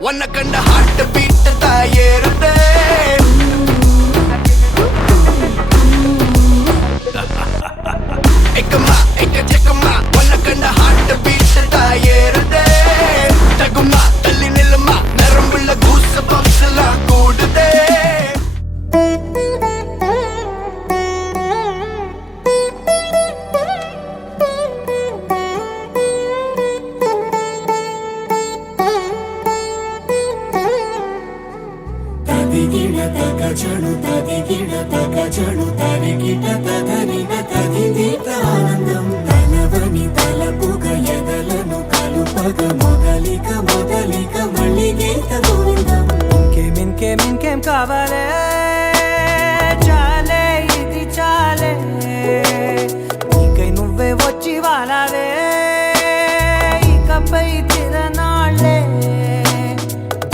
Wanna kanda heart beat tayerde ekama ekachekama wanna kanda heart beat tayerde taguma talli nilma narambulla goosebumps la kodude చడు తది గిడ తగ చడు తరి గిట తగరిన తది దీత ఆనందం తలవని తలపుగ ఎదలను కలుపగ మొదలిక మొదలిక మళ్ళీ గీత గోవిందం ఇంకేం కావాలే చాలే ఇది చాలే నీకై నువ్వే వచ్చి వాలావే ఇకపై తిరనాళ్ళే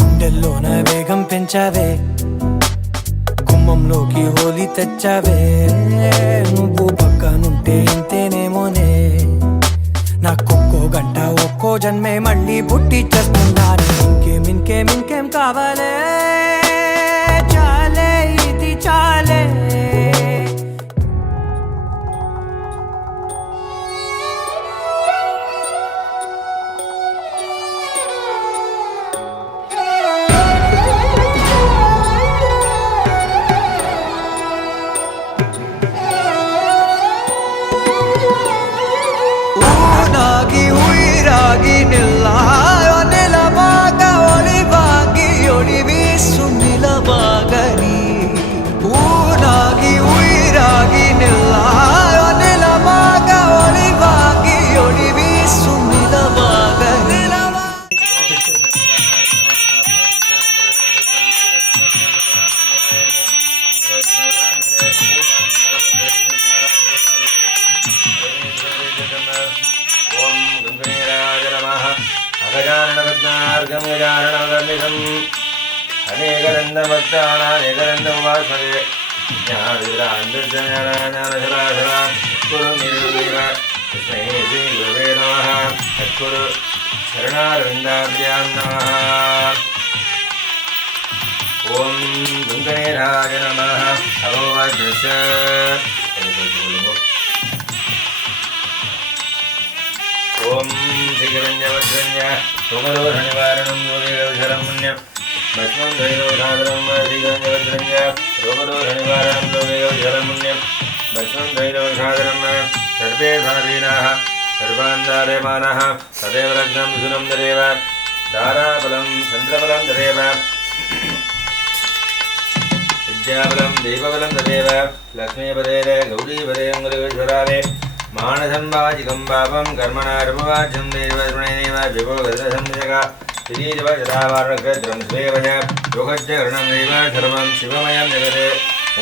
గుండెల్లోన వేగం పెంచావే లోకి హోలీ తెచ్చావే నువ్వు పక్కనుంటే ఇంతేనేమోనే నాకొక్కో గంట ఒక్కో జన్మే మళ్ళీ పుట్టి చేస్తున్నాను ఇంకేం కావాలే చాలే ఇది చాలే ओम गंगणेराय नमः अवोवज्रस्य ओम श्रीगरण्यवज्रण्य रोगदोषनिवारणं योगेगौशरमुण्यं भस्मं दैलोषादनं श्रीगरण्यवज्रण्य रोगदोषनिवारणं योगेगौशरमुण्यं भस्मं दैलोषादनं सर्वे स्वाधीनाः सर्वान्दार्यमानः तदेव लग्नं सुनं तदेव ताराबलं चन्द्रबलं तदेव विद्याबलं देवबलं तदेव लक्ष्मीपदे गौरीपदे अङ्गुलीश्वरावे मानसं वाचिकं पापं कर्मणा रूपवाच्यं देवस्मरणेनैव विभो गजसंशयः திடீரவ ஜடாவாரணம் ஸ்வேவஜ யோகச்ச கரணம் தெய்வ சர்வம் சிவமயம் ஜெகதே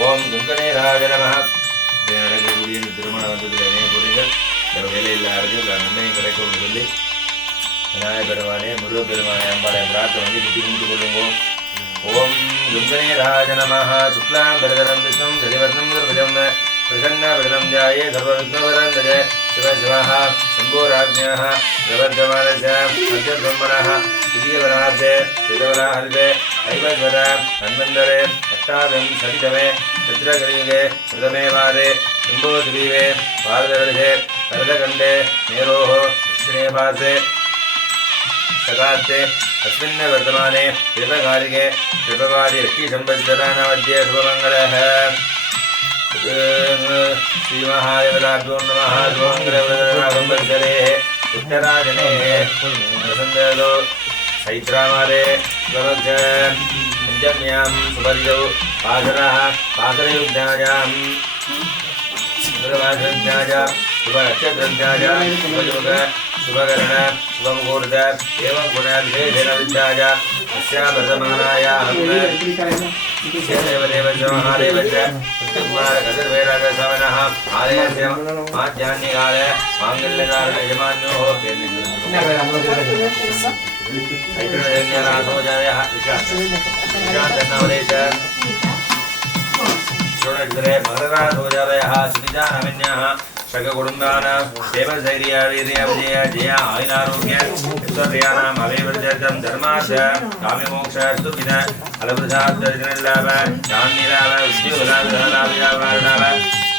ஓம் துங்கனேராஜ நமஹ. நடக்கக்கூடிய இந்த திருமண வந்ததில் இணைய போறீர்கள். இந்த வேலையில் யாருக்கும் நன்மையும் கிடைக்கும்னு சொல்லி விநாயக பெருமானே முருக பெருமானே அம்பாளைய பிரார்த்தனை வந்து குட்டி கும்பிட்டு கொள்ளுங்கோ. ஓம் துங்கனேராஜ நமஹ. சுக்லாம் பரதரம் விஷ்ணும் ஜலிவர்ணம் துர்பஜம் பிரசன்னவதனம் ஜாயே சர்வவிக்னவரந்தஜ சிவ சிவः சம்போராஜ்ஞः பிரவர்த்தமானஸ்ய மத்தியபிரம்மணः திவ்யவராஜே சிதவராஹல்வே ஐவஸ்வர மன்வந்தரே அஷ்டாதம் சதிதமே சத்ரகரீகே பிரதமே வாரே சம்போதிவீவே பாரதவர்ஷே பரதகண்டே மேரோः தட்சிணே பாசே சகார்த்தே अस्मिन् वर्तमाने कृपकारिके कृपवादि ऋषिसंवत्सराणामध्ये शुभमङ्गलः. श्रीमहादेवताभ्यो नमः. शुभमङ्गलवत्सरेः उत्तराजनेः वसन्तलो चैत्रामारे स्ववक्ष पञ्चम्यां सुपर्यौ पाशरः पाशरयुज्ञायां शुभवासज्ञाया शुभनक्षत्रज्ञाया शुभयोग शुभकर्ण शुभमुहूर्त एवं गुणाभिषेकेन विद्याय अस्यां वर्तमानायाः देवदेवस्य महादेवस्य उत्तमकुमारकसर्वैरागसवनः आलयस्य माध्याह्निकाले माङ्गल्यकारण यजमान्योः ऐत्रयज्ञरासोजायः विशान्तनवदेश षोडशरे मकररासोजावयः सुनिजानविन्याः सर्गकुटुम्बानां देवशैर्यावीर्यविजय जय आयुरारोग्य ऐश्वर्याणाम् अभिवृद्ध्यर्थं धर्मार्थ काममोक्षास्तु विना फलप्रसादर्जनलाभ धान्यलाभ उद्योगलाभ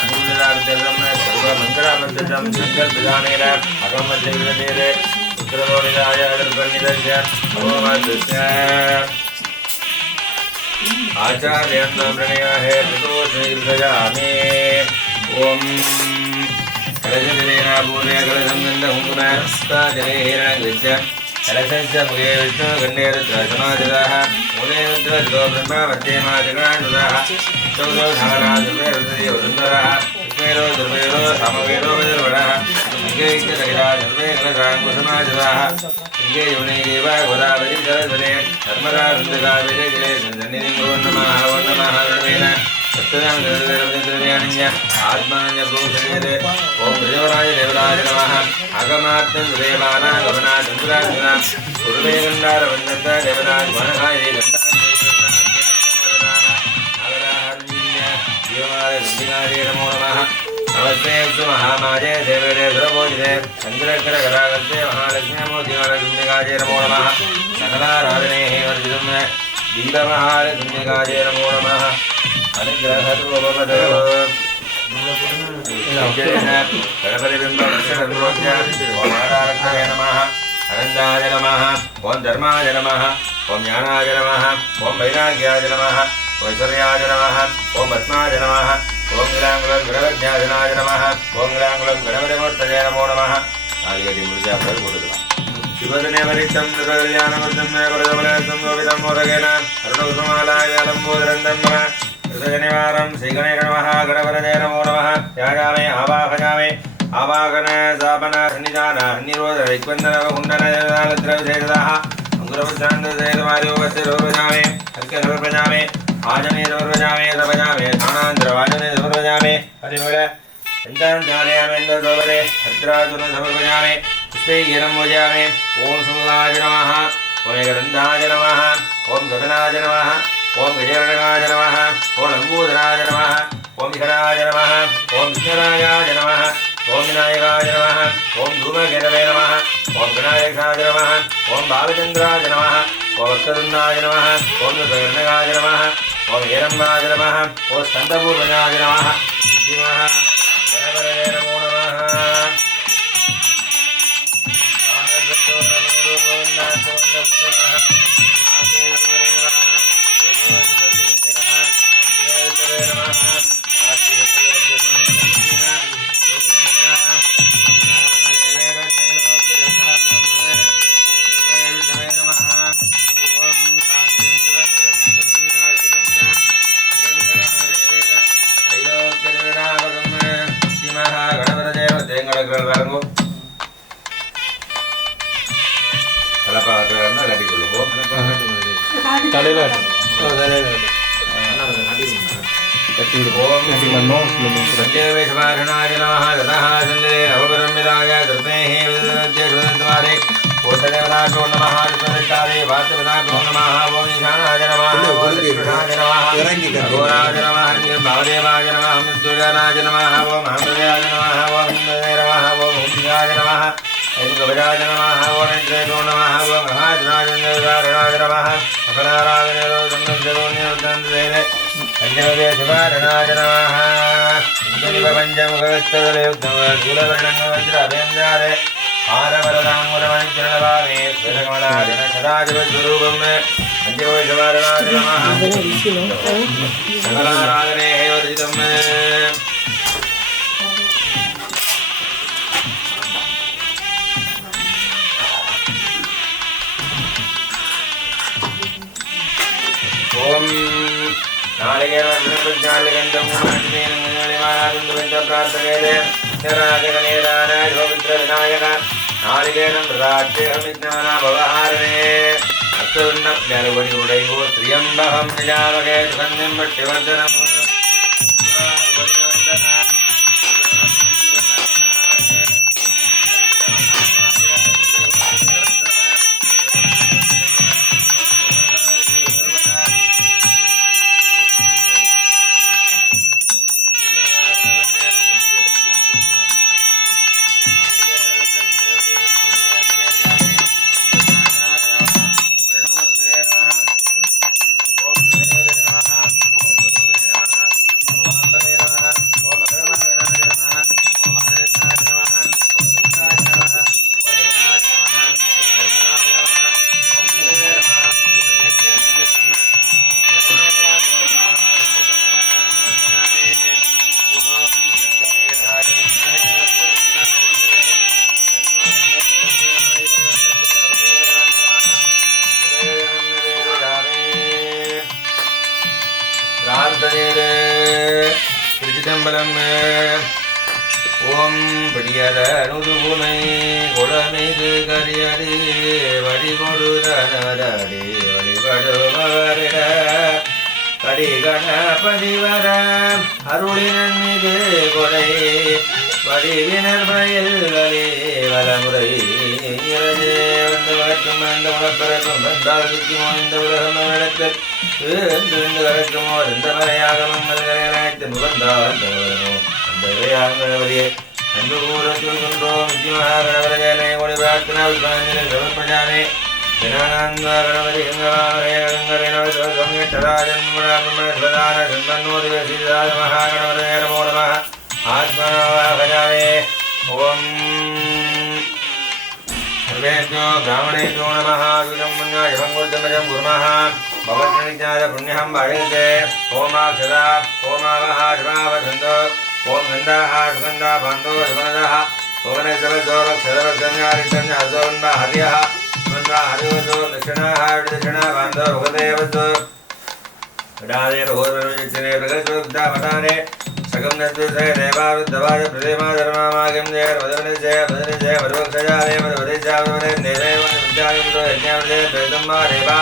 अनुकूललाभर्थं सर्वमङ्गलाभर्थं सङ्कल्पदानेन अकमध्यविदनेन उत्तरदोनिदाय दर्पन्निदस्य भगवद्स्य आचार्यं प्रणयाहे प्रतोषयजामि. ओम कलशजलेन पूर्णे कलशङ्गन्धकुङ्कुमस्ताजले हिरण्यगृह्य कलशस्य मुखे विष्णुगण्डे रुद्रसमाजतः मूले रुद्रजो ब्रह्म मध्ये माजगाण्डुतः चौदो धाराजुर्वे रुद्रे वरुन्धरः विष्णेरो दुर्वेरो सामवेरो वज्रवणः लिङ्गैक्यसहिता सर्वे कलशाङ्कुशमाजतः लिङ्गे यमुने एव गोदावरी जलधरे धर्मदा रुद्रगा वेदे जले सन्निधिं नमः नमः आत्मान्य प्रोषयते. ओम देवराय देवराय नमः. आगमात्मन देवाना गमना चंद्राजना पूर्वे गंडार वंदत देवराज वनहाय जीवमाय गुंडिनाय नमो नमः. नमस्ते महामाजे देवरे सर्वोजिते चंद्रकर करागते महालक्ष्मी नमो दिवार गुंडिनाय नमो नमः. सकलाराधने वर्जितम दीपमहाल गुंडिनाय नमो नमः. अनुग्रहतो भवतु गणपतिबिम्बवक्षसर्वोज्य ओम आराधनाय नमः. आनन्दाय नमः. ओम धर्माय नमः. ओम ज्ञानाय नमः. ओम वैराग्याय नमः. ओम ऐश्वर्याय नमः. ओम पद्माय नमः. ओम नीलाङ्गुलं गणवज्ञाजनाय नमः. ओम नीलाङ्गुलं गणपतिमूर्तये नमो नमः. आलियति मुर्जा प्रभुदुला शिवदने वरिष्ठं कल्याणवर्धं परमलसं गोविदं मोदकेन अरुणकुसुमालाय लम्बोदरन्दं नमः. निवारं श्रीगणेशनमः. गणपतये नमो नमः. याजामे आवाहयामि आवाहन स्थापन सन्निधान निरोध रिक्वन्दनवकुण्डनद्रविशेषतः अङ्कुरपशान्तसेतुमार्योगस्य समर्पयामि. अर्घ्य समर्पयामि. आजने समर्पयामि. समर्पयामि स्नानान्तरवाजने समर्पयामि. हरिवल चन्दनचालयामि इन्द्रसोपरे भद्रासुरं समर्पयामि. पुष्पैः पूजयामि. ओम सुमुखाय नमः. ओम एकदन्ताय नमः. ओम गगनाय नमः. ओम गजकर्णकाय नमः. ओम लंबोदराय नमः. ओम विकटाय नमः. ओम विघ्नराजाय नमः. ओम विनायकाय नमः. ओम धूमकेतवे नमः. ओम गणायकाय नमः. ओम बालचन्द्राय नमः. ओम वक्रतुण्डाय नमः. ओम विकर्णकाय नमः. ओम हेरम्बाय नमः. ओम स्कन्दपूर्वजाय नमः. सिद्धिमः गणपतये नमो नमः. தலப்பாத்திரம் கட்டிக்கொள்ள सञ्जयवेशवाहनाय नमः ततः सञ्जये नवपरम्यदाय धृतेः विदधद्यश्वदद्वारे कोटदेवताभ्यो नमः विष्णुदत्तारे वासवताभ्यो नमः ओम ईशानाय नमः ओम कृष्णाय नमः घोराय नमः भावदेवाय नमः मृत्युजनाय नमः ओम हृदयाय नमः ओम हिन्दवे नमः ओम हुंजाय नमः ओम कवचाय नमः ओम निद्रेभ्यो नमः ओम महाजनाय नमः अखनारायणेरोदन्नजगोन्योदन्तदेवे पञ्चमवेशवाहनाय नमः पंचमुखस्तदयुक्तवर्णङ्गवज्रअभेन्द्रारे आरवरदाङ्गुरमणिचरणभावे श्वेतकमलाजनसदाशिवस्वरूपं पञ्चमवेशवाहनाय नमः सकलाराधने हेवरितं ओम नालिकेरं प्रार्थयते निराजगणेदानाय पवित्र विनायक नालिकेरं प्रदाच्यहमिज्ञानाभवहारणे अस्तुन्नप्यरुवणि उडैवो त्र्यम्बकं निजामहे सुगन्धिं वट्टिवर्धनम् ओम पडियदनुदुमै कोडमेदु करियरे वडिगोडुदनदडे वडिवडुवरड कडिगणपदिवर अरुளினன்மிகு கொடை வடிவினர்மயல்களே வலமுறை இரஜே வந்தவர்க்கும் அந்த உலகப்பரப்பும் வந்தால் சுத்திமோ இந்த உலகம் நடத்தல் இந்த கலக்குமோ இந்த மலையாக மங்கல்களை அழைத்து முகந்தால் அந்தவரையே அன்பு கூறத்தில் கொண்டோம் நித்தியமகாகணவரஜனை கொடி பிரார்த்தனா விஸ்வாஞ்சலி சமர்ப்பணானே ஜனானந்த கணபதி கங்கரேணவராஜன்மராஜன்மராஜன்மராஜ சம்பன்னோதி வசிதாத மகாகணவரஜய நமோ நமः ஆத்மனாவாகஜாவே ஓம் सर्वेभ्यो ब्राह्मणेभ्यो नमः विदं पुण्याय मंगलमजं गुरुमः भवत्निज्ञाय पुण्यं बाहिते ओमाक्षरा ओमावः शिवावधन्त ओम गन्धाः सुगन्धा बान्धो सुगन्धः ओमनेसवसो रक्षरवक्षन्यारिक्षन्यासोन्वा हर्यः सुगन्धा हरिवसो दक्षिणाः दक्षिणा बान्धो भगदेवसो विडादेर्भूर्वरुचिने प्रगतोक्तापदाने सकं नत्वसे देवारुद्धवाय प्रतिमा धर्मामागं जय वदवनिजय वदनिजय वरुवक्षयाले वदवदिजावने देवेव विद्यायन्तो यज्ञावदे द्वैतम्मा देवा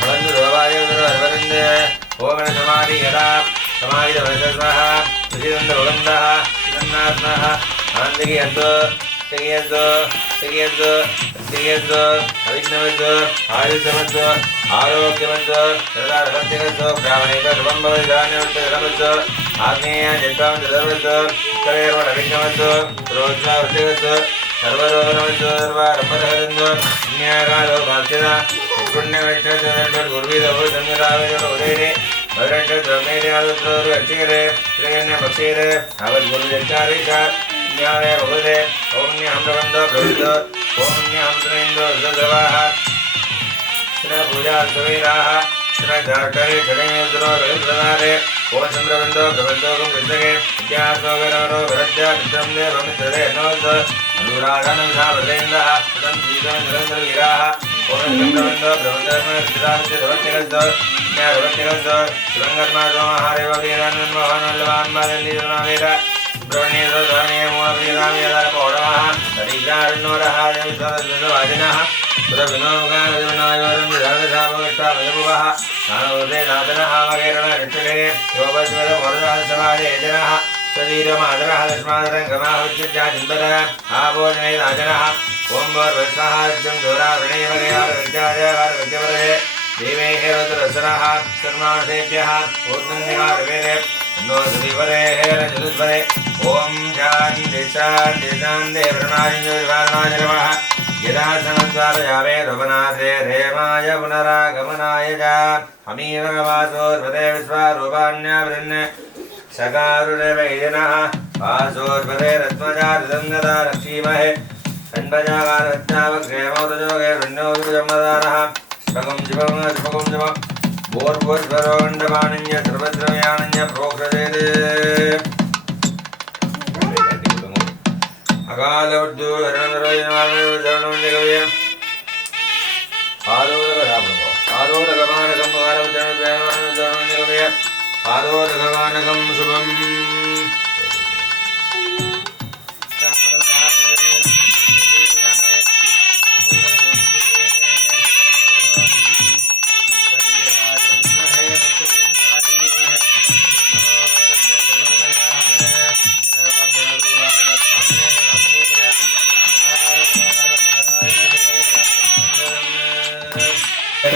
भवन्तु रोवाय वरवरन्दे ओमन समाधि यदा समाधि वैतस्वः विचिदन्त भगन्दः विदन्नात्मः आनन्दियन्तो तिगियन्तो तिगियन्तो तिगियन्तो अविघ्नवन्तो आयुष्यवन्तो आरोग्यवन्तो सर्वदारभक्तिगन्तो ब्राह्मणेभ्यो शुभं भवति धान्यवन्तो धर्मवन्तो आग्नेय जन्मावन्तो सर्ववन्तो कलेर्वण अविघ्नवन्तो रोजवन्तो सर्वरोगनवन्तो सर्वारम्भरहरन्तो पुण्यकालो भास्यदा पुण्यवैष्णवचन्द्रो गुरुविदो संगरावेदो उदयने र्चिगरे श्रीगण्यपक्षीरे अवद्गुरुचारिका ज्ञाने भगवते ओम्यहं प्रबन्धो प्रबुद्धो ओम्यहं सुरेन्द्रो सुधवाः पूजा सुवीराः षडे षडेन्द्रो रविप्रदाने ओम चन्द्रबन्धो प्रबन्धोकं कृष्णके विद्यात्मकरो भरत्या मित्रं देवमित्रदे नोद अनुराधनविधा वृतेन्द्रः सुतं जीवं निरन्तरवीराः ओम चन्द्रबन्धो प्रबन्धर्मकृतास्य धवत्यगन्धो ज्ञानवत्यगन्धो शिवङ्गर्मा सोमहारेव वीरान्मोहनल्लवान्मादल्लीधनावेद ब्रह्मण्येन्द्र स्वामी मूलप्रियगामी यदापौरवः तरीग्रारण्योरः देवस्वरद्वन्द्ववादिनः सुरविनोमुखानदिवनायोरं विधानधामकृष्टामयभुवः नानोदे नादनः मकेरणकृष्टके योगस्वरमोरदासमाजे जनः स्वधीरमादरः लक्ष्मादरङ्गमः विद्युज्जाचिन्तरः आभोजने नाजनः ओं वर्वस्वः नित्यं दोरावृणेमगयारविद्याजयवारविद्यवरदे देवे हेरदुरसरः सर्वाणसेभ्यः ऊर्ध्वन्निवारवेदे नो सुदीवरे हेरजदुस्वरे ॐ शान्ति शान्ति शान्ति वरुणादिवारणाय नमः यदा सनद्वारयामे ध्रुवनाथे रेमाय पुनरागमनाय च हमीवगवासोर्वदे विश्वारूपाण्यावृन् सकारुरवैदिनः वासोर्वदे रत्मजारुदङ्गदा रक्षीमहे षण्भजागारत्नावग्रेमौरजोगे वृण्योरुजमदानः स्पगं शिवं शिवं भोर्भोर्भरोगण्डपाणिन्य सर्वद्रव्याणिन्य प्रोक्षजेते अकालवड्डु हरणदरोजनमानवजरणमन्दिकव्यम् पादोदकधापणको पादोदकमानकं मुखारवजरणमन्दिकव्यम् पादोदकमानकं शुभम्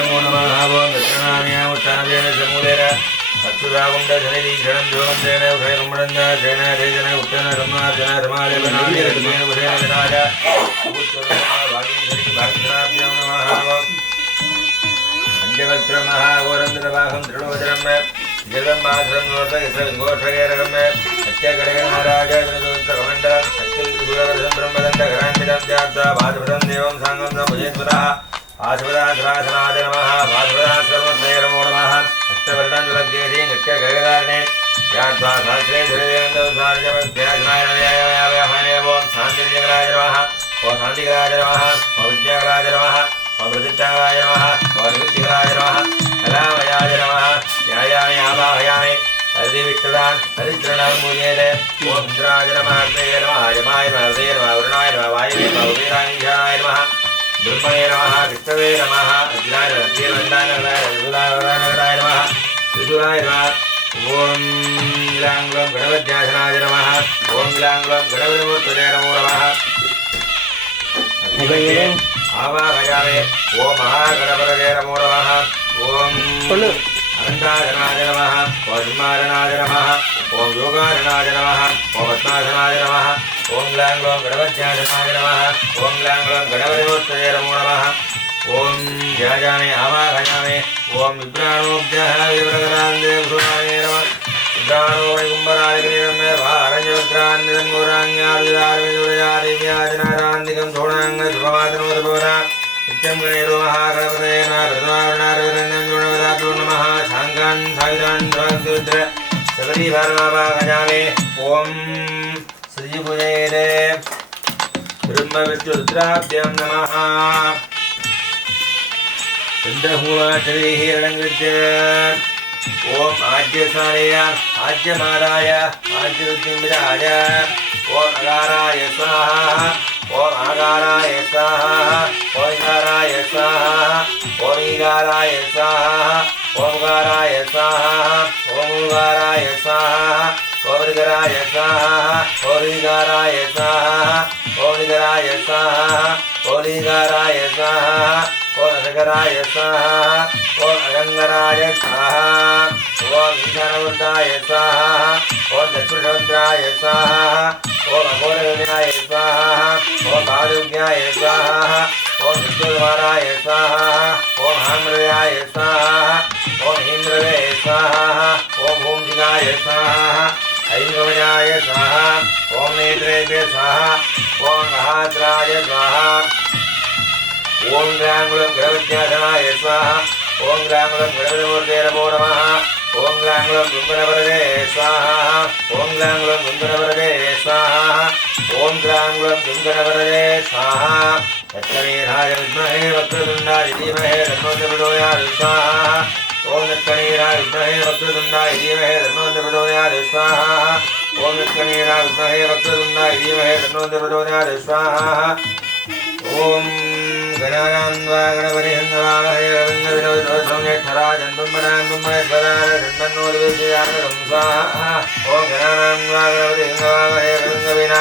नमो नमः ओं दक्षिणान्यामुत्थानेन समूलेन अक्षुरागुण्डधनिरीक्षणं जोगन्देन उभयकुम्भणन्दासेन रेजन उत्तन रमार्जन रमादेवनादि रत्नेन उभयेन विराज भागीश्वरी भागीश्वराभ्यां नमः पञ्चवक्त्रमः घोरन्द्रवाहं तृणोदरं जगन्मात्रं घोषगेरगं सत्यगणगणराज विनदोत्तरकमण्डलं सत्यं ब्रह्मदण्डघरान्वितं ध्यात्वा भाजपदं देवं साङ्गं भुजेश्वरः आश्वदाश्रासनाय नमः भास्वदाश्रमोत्तये नमो नमः अष्टवर्णाञ्जलग्देशी नित्यगगदारणे ध्यात्वा सहस्रे धृदेवन्दोसार्जमध्यासनाय नमः शान्तिजगराय नमः ओ शान्तिगराय नमः ओ विद्यागराय नमः ओ प्रतिष्ठाय नमः ओ निवृत्तिगराय नमः कलामयाय नमः ध्यायामि आवाहयामि हरिविष्टदान् हरिचरणान् पूजयते ॐ इन्द्राय नमः अग्नये नमः यमाय नमः हृदये नमः वरुणाय नमः वायुवे नमः उपेराय नमः ब्रह्मणे नमः विष्णवे नमः अग्नाय नमः त्रिशूलाय नमः ॐ गिलाङ्गुलं गणपत्यासनाय नमः ॐ गिलाङ्गुलं गणपतिमूर्तये नमो नमः आवाहयामि ॐ महागणपतये नमो नमः ॐ अनन्तासनाय नमः ॐ सिंहासनाय नमः ॐ योगासनाय नमः ॐ पद्मासनाय नमः ॐ गिलाङ्गुलं गणपत्यासनाय नमः ॐ गिलाङ्गुलं गणपतिमूर्तये नमो नमः ॐ ध्यायामि आवाहयामि ॐ विभ्राणोऽभ्यः विप्रकरान्देवसुराय नमः विभ्राणो वैकुम्भराजगिरिरम्य भारञ्जवक्त्रान्निरङ्गोराङ्ग्यादिदारविन्दुरयादिव्याजनारान्तिकं शोणाङ्गशुभमातनोदभवना नित्यं गणेरो महागणपतये नमः नमः शाङ्कान् सायुधान् ध्रुवन्त्युद्र सकलीभारमावाहयामि ॐ श्रीभुजयेते ब्रह्मविष्णुरुद्राभ्यां नमः चन्द्रभूमाचलैः रणङ्कृत्य ॐ आद्यसाय आद्यमादाय आद्यवृद्धिं ॐ अगाराय स्वाहा ॐ आगाराय स्वाहा ॐ ईगाराय स्वाहा ॐ ईगाराय स्वाहा ॐ गाराय स्वाहा ॐ उगाराय स्वाहा ॐ ऋगराय स्वाहा ॐ ऋगाराय स्वाहा ॐ ऋगराय स्वाहा ॐ ऋगाराय स्वाहा ॐ अजगराय स्वाहा ॐ अजङ्गराय स्वाहा ॐ ईशानवृत्ताय स्वाहा ॐ दक्षिणसमुद्राय स्वाहा ॐ अघोरगम्याय स्वाहा ॐ पादुज्ञाय स्वाहा ॐ विष्णुद्वाराय स्वाहा ॐ हाम्रयाय स्वाहा ॐ इन्द्रवे स्वाहा ॐ भूमिकाय स्वाहा ऐन्द्रवयाय स्वाहा ॐ नेत्रेभ्य स्वाहा ॐ महात्राय स्वाहा ॐ ग्राङ्गुलं गणपत्यासनाय स्वाहा ॐ ग्राङ्गुलं गणपतिमूर्तये नमो नमः ॐ ग्राङ्गुलं गुम्बनवरदे स्वाहा ॐ ग्राङ्गुलं गुम्बनवरदे स्वाहा ॐ ग्राङ्गुलं गुम्बनवरदे स्वाहा तत्कणीराय विद्महे वक्रतुण्डाय धीमहि तन्नो प्रचोदयात् स्वाहा ॐ तत्कणीराय विद्महे वक्रतुण्डाय धीमहि तन्नो प्रचोदयात् प्रचोदयात् स्वाहा ओम निष्कणीराय विद्महे वक्रतुण्डाय धीमहि तन्नो प्रचोदयात् स्वाहा ओम गणानान्वा गणपति हंसवामहे रविन्द्रविनोदसंयक्षराजन् ब्रह्मणान्ब्रह्मणस्वराजन्मन्नोदिवेशयानकं स्वाहा ओम गणानान्वा गणपति हंसवामहे रविन्द्रविना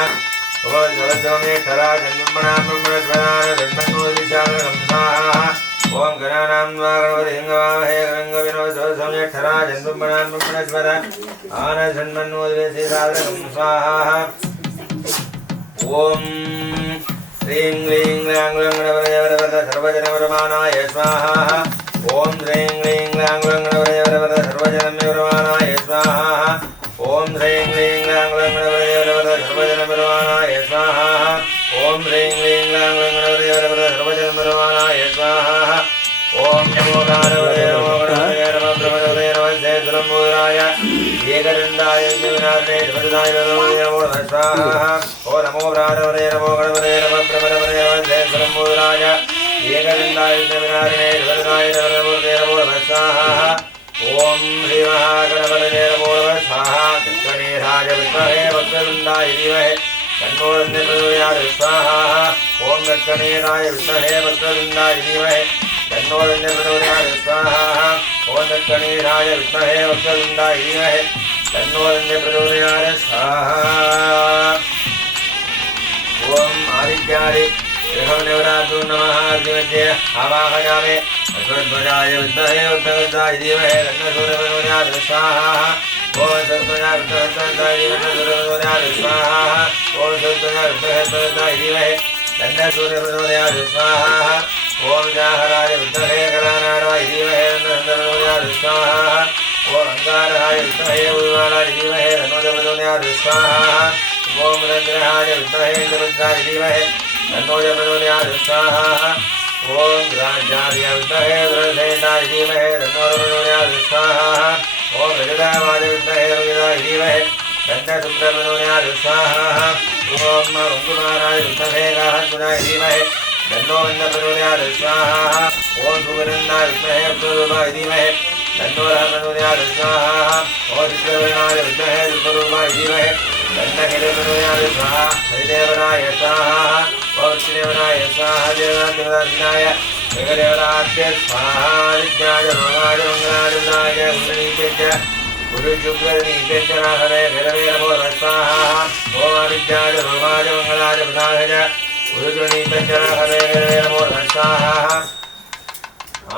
ओम जलसंयक्षराजन् ब्रह्मणान्ब्रह्मणस्वराजन्मन्नोदिवेशयानकं स्वाहा ओम गणानान्वा गणपति हंसवामहे रविन्द्रविनोदसंयक्षराजन् ब्रह्मणान्ब्रह्मणस्वराजन्मन्नोदिवेशयानकं स्वाहा ओम ह्रीं क्लीं ग्लां गणपतये सर्वजनवरमानाय स्वाहा ओम ह्रीं क्लीं ग्लां गणपतये सर्वजनवरमानाय स्वाहा ओम ह्रीं क्लीं ग्लां गणपतये सर्वजनवरमानाय स्वाहा ओम ह्रीं क्लीं ग्लां गणपतये सर्वजनवरमानाय स्वाहा ओम नमो पार्वते नमो गणपतये नमः ब्रह्मदेवते नमः जयसुरम्बोधराय एकदण्डाय विघ्नविनाशने ध्वजदाय नमो स्वाहा ओम नमो पार्वते नमो गणपतये नमः ब्रह्मदेवते नमः जयसुरम्बोधराय एकदण्डाय विघ्नविनाशने ध्वजदाय नमो स्वाहा ओम श्री महागणपतये नमो स्वाहा गणेशाय विद्महे वक्रतुण्डाय धीमहि तन्नो प्रचोदयात् स्वाहा ओम गणेशाय विद्महे वक्रतुण्डाय धीमहि तन्नो प्रचोदयात् स्वाहा ओम गणेशाय विद्महे वक्रतुण्डाय धीमहि तन्नो प्रचोदयात् स्वाहा ओम आदित्यादि ग्रहनिवरातु नमः अर्जुनस्य आवाहयामि अश्वध्वजाय विद्महे वक्रतुण्डाय धीमहि तन्नो प्रचोदयात् स्वाहा ओम सर्वजा विद्महे प्रचोदयात् स्वाहा ओम सर्वजा विद्महे धीमहि तन्नो प्रचोदयात् स्वाहा ओम जाहराय विद्महे गणानाय धीमहि तन्नो प्रचोदयात् स्वाहा ओम अंगारहाय विद्महे उर्वाणाय धीमहि तन्नो प्रचोदयात् स्वाहा ओम रंद्रहाय विद्महे इंद्रवज्राय धीमहि तन्नो प्रचोदयात् स्वाहा ओम राजाय विद्महे रुद्रसेनाय धीमहि तन्नो प्रचोदयात् स्वाहा ओम रजतावाय विद्महे रविदाय धीमहि तन्नो प्रचोदयात् स्वाहा ओम रंगुमाराय विद्महे गाहत्वनाय धीमहि तन्नो प्रचोदयात् स्वाहा ओम सुवरन्नाय विद्महे अप्सरूपाय धीमहि तन्नो प्रचोदयात् स्वाहा ओम चित्रवर्णाय विद्महे विश्वरूपाय धीमहि तन्नो प्रचोदयात् स्वाहा हरिदेवनाय स्वाहा ओम श्रीदेवनाय स्वाहा देवनाय जगदेवराज्य स्वाहा विद्याय रोगाय मंगलाय गुरुनीतेज गुरुशुक्रनीतेज हरे भैरवे नमो स्वाहा ओम विद्याय रोगाय मंगलाय प्रदाय गुरुनीतेज हरे भैरवे नमो स्वाहा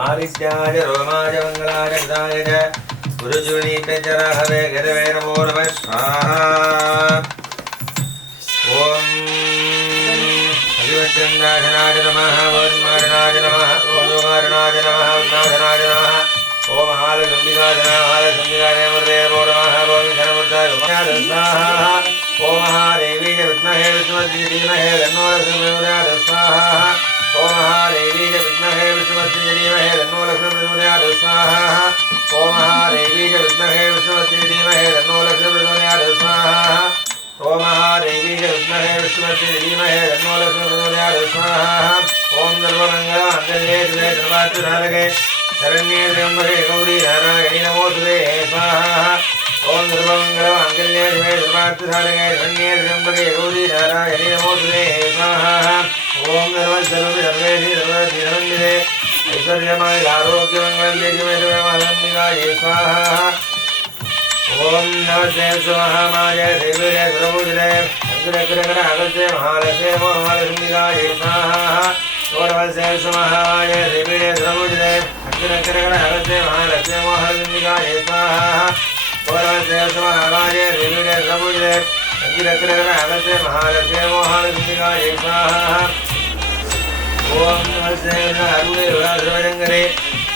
आदित्याय रोमाय मंगलाय प्रदाय गुरुनीतेज हरे भैरवे नमो स्वाहा ओम हरिवचंदाधनाय नमः ओम मारणाय नमः ओम योगारणाय नमः उन्नाधनाय नमः ओम हालगंबिकाय नमः हालगंबिकाय नमः ओम धनमुद्राय स्वाहा ओम महादेवी विद्महे विष्णुपत्नी धीमहि तन्नो प्रचोदयात् स्वाहा ओम महादेवी विद्महे विष्णुपत्नी धीमहि तन्नो प्रचोदयात् स्वाहा ओम महादेवी विद्महे विष्णुपत्नी धीमहि तन्नो प्रचोदयात् स्वाहा ओम महादेवी विद्महे विष्णुपत्नी धीमहि तन्नो प्रचोदयात् स्वाहा ओम सर्वमंगलमांगल्ये शिवे सर्वार्थसाधके शरण्ये त्र्यंबके गौरी नारायणी नमोस्तुते स्वाहा ओम सर्वमंगलमांगल्ये शिवे सर्वार्थसाधके शरण्ये त्र्यंबके गौरी नारायणी नमोस्तुते स्वाहा ओम सर्वेषु सर्वसिद्धिनन्दिते ऐश्वर्यमय आरोग्यमंगलं देहिमे सर्वमंगलाय स्वाहा ओम नमस्ते स्वाहामाय देवीरे सर्वभूतले अग्रग्रगण अगस्त्य महालक्ष्मी महालक्ष्मीगाय स्वाहा ओरवस्ते स्वाहामाय देवीरे सर्वभूतले अग्रग्रगण अगस्त्य महालक्ष्मी महालक्ष्मीगाय स्वाहा ओरवस्ते स्वाहामाय देवीरे सर्वभूतले अग्रग्रगण अगस्त्य महालक्ष्मी महालक्ष्मीगाय स्वाहा ओम नमस्ते अरुणे सर्वजंगले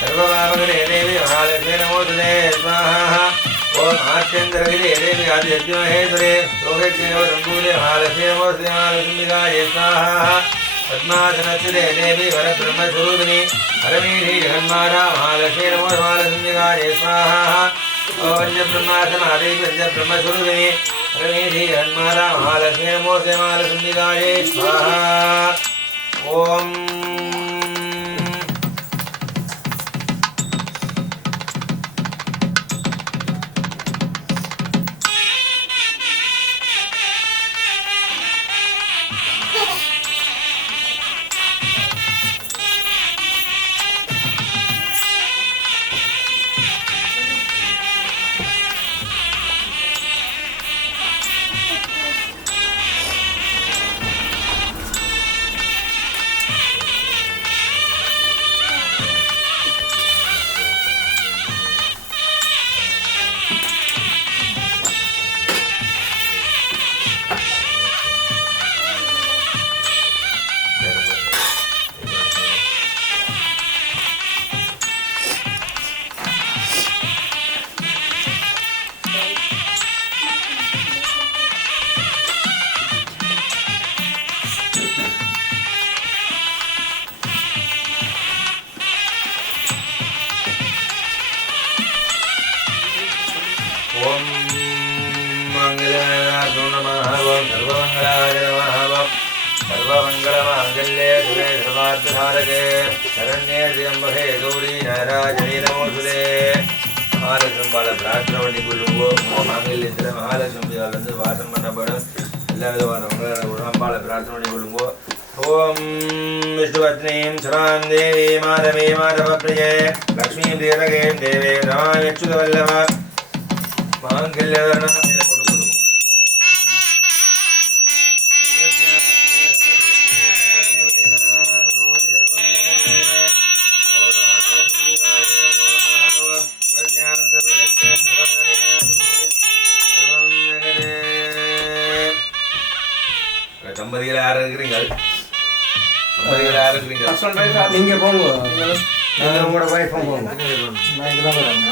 सर्वभावगणे देवी महालक्ष्मी नमोस्तुते स्वाहा ओम आद्यंतरगिरे देवी आदित्यमहेश्वरे रोहित्यवरंगूले महालक्ष्मी नमोस्तुते महालक्ष्मीगाय स्वाहा पद्मासनस्थिते देवी वरब्रह्मस्वरूपिणी हरमीहि जगन्माता महालक्ष्मी नमोस्तुते महालक्ष्मीगाय स्वाहा पंचब्रह्मासनादेवी पंचब्रह्मस्वरूपिणी हरमीहि जगन्माता महालक्ष्मी नमोस्तुते महालक्ष्मीगाय स्वाहा ओम ஓம் மங்களநாத நமः ஓம் சர்வமங்களாய நமः ஓம் சர்வமங்களமாங்கல்யே சுவே சர்வார்த்தசாரகே சரண்யே திரியம்பகே கௌரி நாராயணி நமோஸ்துதே. மகாலட்சுமிபால பிரார்த்தனை பண்ணி கொள்ளுங்கோ. மாங்கல்யத்தில் மகாலட்சுமி வந்து வாசம் பண்ணப்படும் எல்லா விதமான அம்பால பிரார்த்தனை பண்ணி கொள்ளுங்கோ. ஓம் விஷ்ணுபத்னீம் சுராம் தேவி மாதவே மாதவப்பிரியே லக்ஷ்மீம் தீரகேம் தேவே ரமாயச்சுதவல்லவ மாங்கல்யவர்ணம் தம்பதிகள் யாரும் இருக்கிறீங்கள்? தம்பதிகள் யாரும் இருக்கிறீங்க? நீங்க போங்க, உங்களோட வைஃபும் போங்க. நான் இதெல்லாம் வரேன்.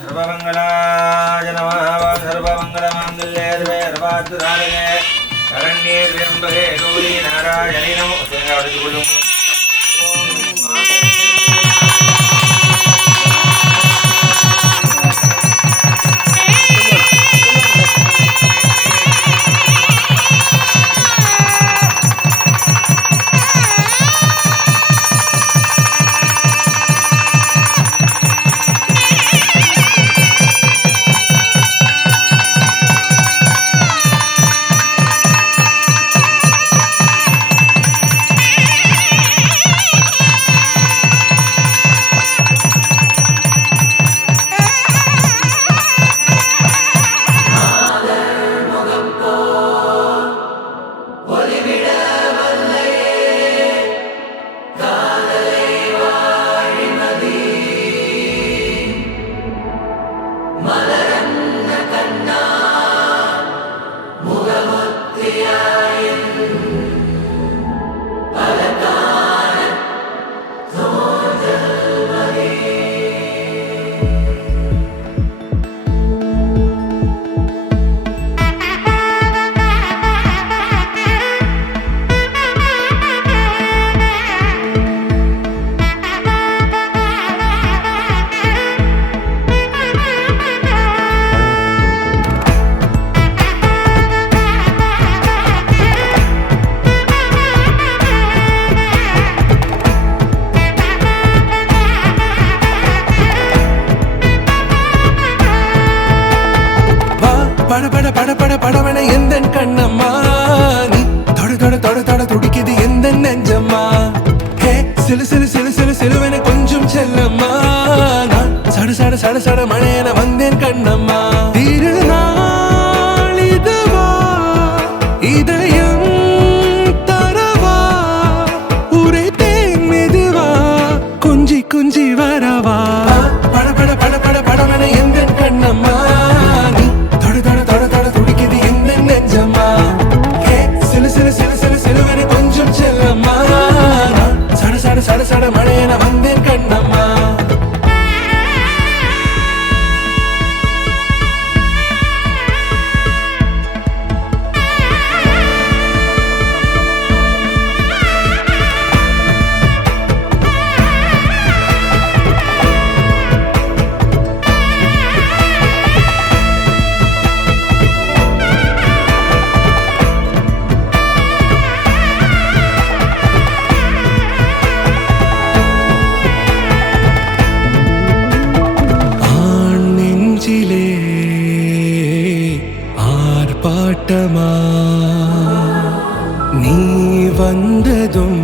சர்வமங்களாய நமः சர்வமங்களமாங்கல்யே சிவே சர்வார்த்தசாரகே சரண்யே திரியம்பகே கௌரி நாராயணி நமோஸ்துதே. படவன எந்த கண்ணம்மா நீ தொட தொட தொட தொட துடிக்குது எந்த நெஞ்சம்மா. ஹே சிலு சிலு சிலு சிலு சிலுவன கொஞ்சம் செல்லம்மா நான் சட சட சட சட மழையன வந்தேன் கண்ணம்மா. திருநாள் இதுவா இதயம் தரவா உரைத்தேன் மெதுவா கொஞ்சி கொஞ்சி வரவா. பட பட பட பட படவன எந்த கண்ணம்மா நீ தொட தொட தொட தொட துடிக்குது எந்த நெஞ்சம்மா. போனதும்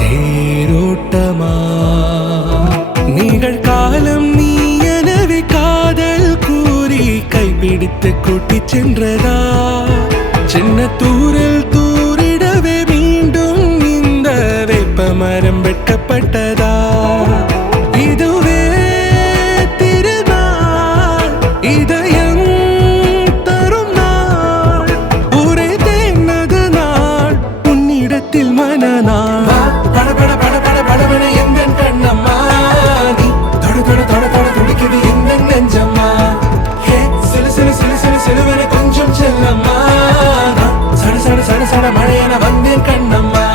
தேரோட்டமா நிகழ்காலம் நீ எனவே காதல் கூறி கைப்பிடித்து கூட்டிச் சென்றதா சின்ன தூரல் தூரிடவே மீண்டும் இந்த வேப்ப மரம் வெட்கப்பட்டதா இதுவே திருநாள் இதயம் தரும் நாள் ஒரே தேனது நாள் உன்னிடத்தில் மனநாள் பட பட பட பட படவன எந்த கண்ணம்மா நீ தொட தொட தொட தொட துடிக்குது எந்த நெஞ்சம்மா ஹே சிலு சிலு சிலு சிலு சிலுவன கொஞ்சம் செல்லம்மா சட சட சட சட மழையென வந்தேன் கண்ணம்மா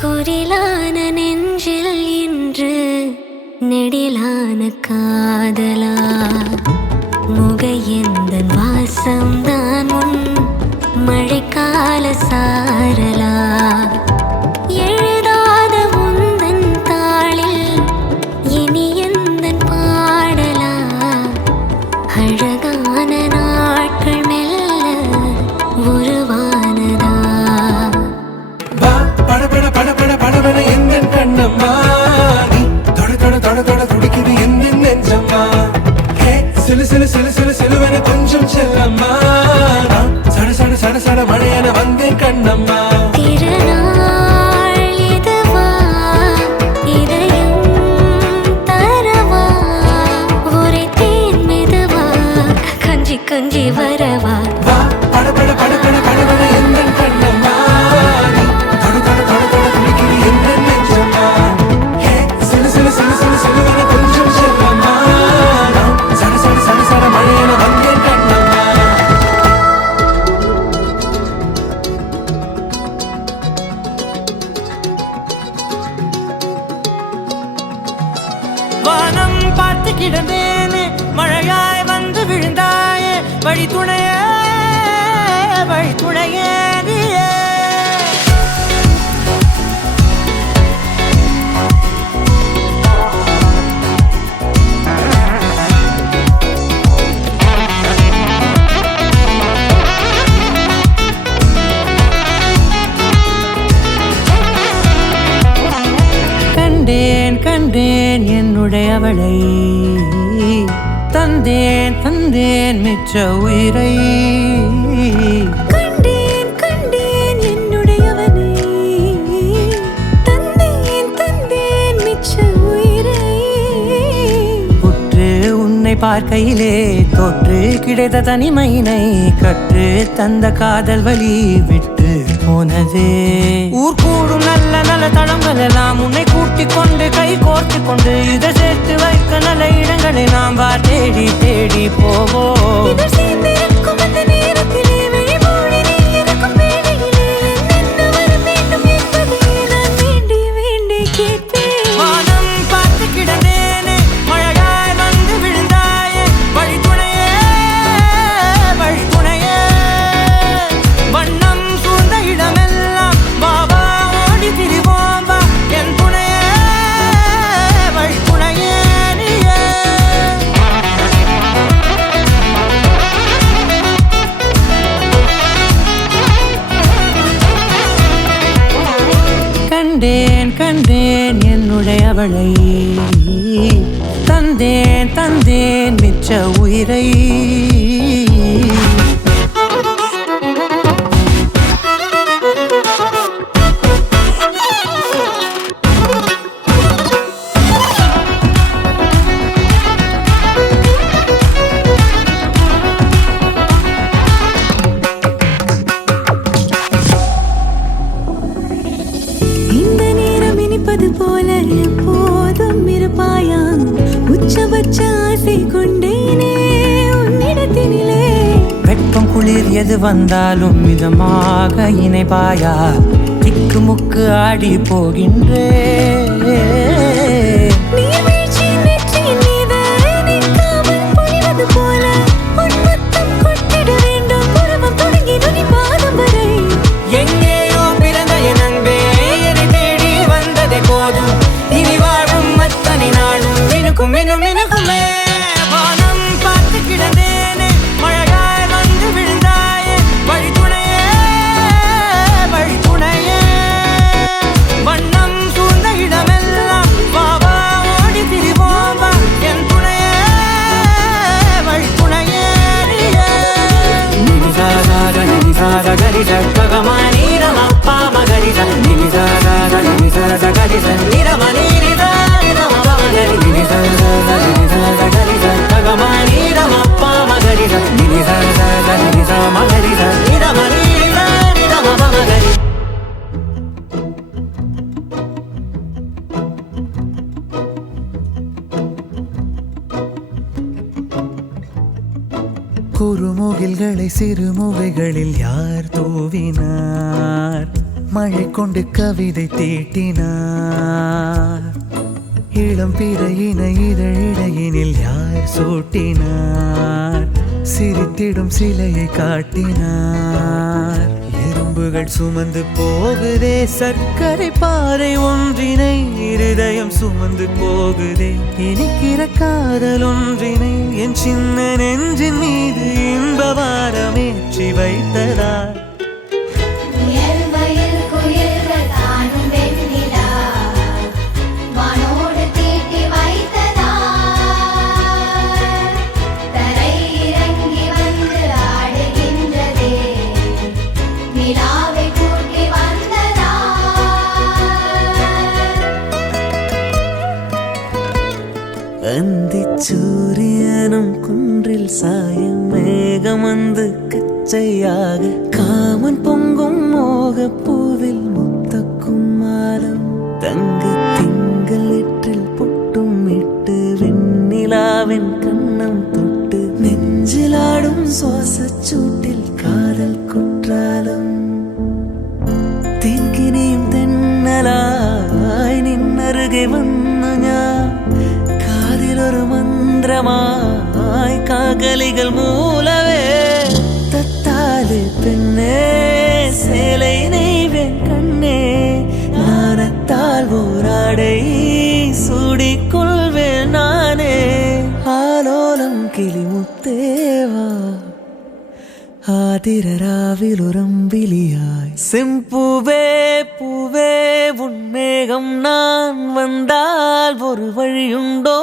குரிலான நெஞ்சில் இன்று நெடிலான காதலா முகையெந்தன் வாசம்தான் உன் மழைக்கால சாரலா எழுதாத உந்தன் தாளில் இனி எந்தன் பாடலா அழகான நாட்கள் மெல்ல உருவானதா பட பட பட பட படவன எந்த கண்ணம்மா நீ தொட தொட தொட தொட துடிக்குது எந்த நெஞ்சம்மா ஹே சிலு சிலு சிலு சிலு சிலுவன கொஞ்சம் செல்லம்மா சட சட சட சட மழையென வந்தேன் கண்ணம்மா திருநாள் இதுவா இதயம் தரவா ஒரே தேன் மெதுவா கஞ்சி கஞ்சி வரவா பட பட பட பட படவன எந்த கண்ணம்மா நீ தொட தொட தொட தொட துடிக்குது எந்த நெஞ்சம்மா ஹே சிலு சிலு சிலு சிலு சிலுவன கொஞ்சம் செல்லம்மா சட சட சட சட மழையென வந்தேன் கண்ணம்மா வானம் பார்த்து கிடந்தேனே மழையாய் வந்து விழுந்தாயே வழி துணையே நீயே கண்டேன் கண்டேன் என்னுடையவளை தந்தேன் தந்தேன் மிச்ச உயிரை கண்டேன் கண்டேன் என்னுடையவனை தந்தேன் தந்தேன் மிச்ச உயிரை உற்று உன்னை பார்க்கையிலே தொற்று கிடைத்த தனிமையினை கற்று தந்த காதல் வழி விட்டு போனதே ஊர் கூடும் நல்ல நல்ல தளங்கள் எல்லாம் உன்னை கூட்டிக் கொண்டு கை கோர்த்து கொண்டு இதை சேர்த்து வைக்க நல்ல இடங்களை நாம் தேடி தேடி போவோம் இதழ் சேர்ந்திருக்கும் அந்த நேரத்திலே விழிமூடி நீ இருக்கும் வேளையிலே என்ன வர வேண்டும் என்பதை நான் வேண்டி வேண்டி கேட்பேன் வானம் பார்த்து கிடந்தேனே மழையாய் வந்து விழுந்தாயே வழி துணையே வண்ணம் சூழ்ந்த இடமெல்லாம் பாபா ஓடி திரிவோம் வா என் துணையே வழி துணையே நீயே கண்டேன் கண்டேன் என்னுடையவளை தந்தேன் தந்தேன் மிச்ச உயிரை இந்த நேரம் இனிப்பது போல எப்போதும் இருப்பாயா உச்சபட்ச ஆசை கொண்டேனே உன்னிடத்தினிலே வெப்பம் குளிர் எது வந்தாலும் மிதமாக இணைப்பாயா திக்குமுக்கு ஆடி போகின்றே நீர்வீழ்ச்சியின் நெற்றியின் மீது நிற்காமல் பொழிவது போல உன் முத்தம் கொட்டிட வேண்டும் உருவம் தொடங்கி நுனி பாதம் வரை எங்கேயோ மலர்களை சிறுமுகைகளில் யார் தூவினார் மழை கொண்டு கவிதை தீட்டினார் இளம் பிறையின இதழிடையினில் யார் சூட்டினார் சிரித்திடும் சிலையை காட்டினார் எறும்புகள் சுமந்து போகுதே சர்க்கரை பாறை ஒன்றினை இருதயம் சுமந்து போகுதே இனிக்கிற காதல் ஒன்றினை என் சின்ன நெஞ்சின் மீது இன்ப வாரமேற்றி வைத்ததார் சூரியனும் குன்றில் சாயம் மேகம் வந்து கச்சையாக காமன் பொங்கும் மோக பூவில் முத்தக்கும் மாலம் தங்கு திங்கள் இற்றில் பொட்டும் இட்டு வெண்ணிலாவின் கண்ணம் தொட்டு நெஞ்சிலாடும் சுவாச சூட்டில் காதல் குற்றாலம் திங்கினியும் தென்னலாய் நின்னருகே வந்து ஒரு மந்திரமாய் காகலிகள் மூலவே தத்தாலே பெண்ணே சேலை நெய்வேன் கண்ணே நாணத்தால் ஓராடை சூடிக்கொள்வேன் நானே ஆலோலம் கிளிமுத்தேவா ஆதிரராவில் உரம்பிலியாய் செம்பூவே பூவே உன்மேகம் நான் வந்தால் ஒரு வழியுண்டோ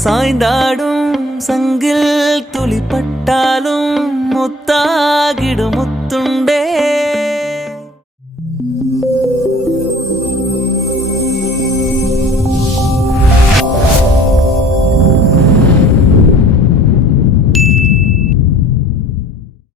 சாய்ந்தாடும் சங்கில் துளிப்பட்டாலும் முத்தாகிடும் முத்துண்டே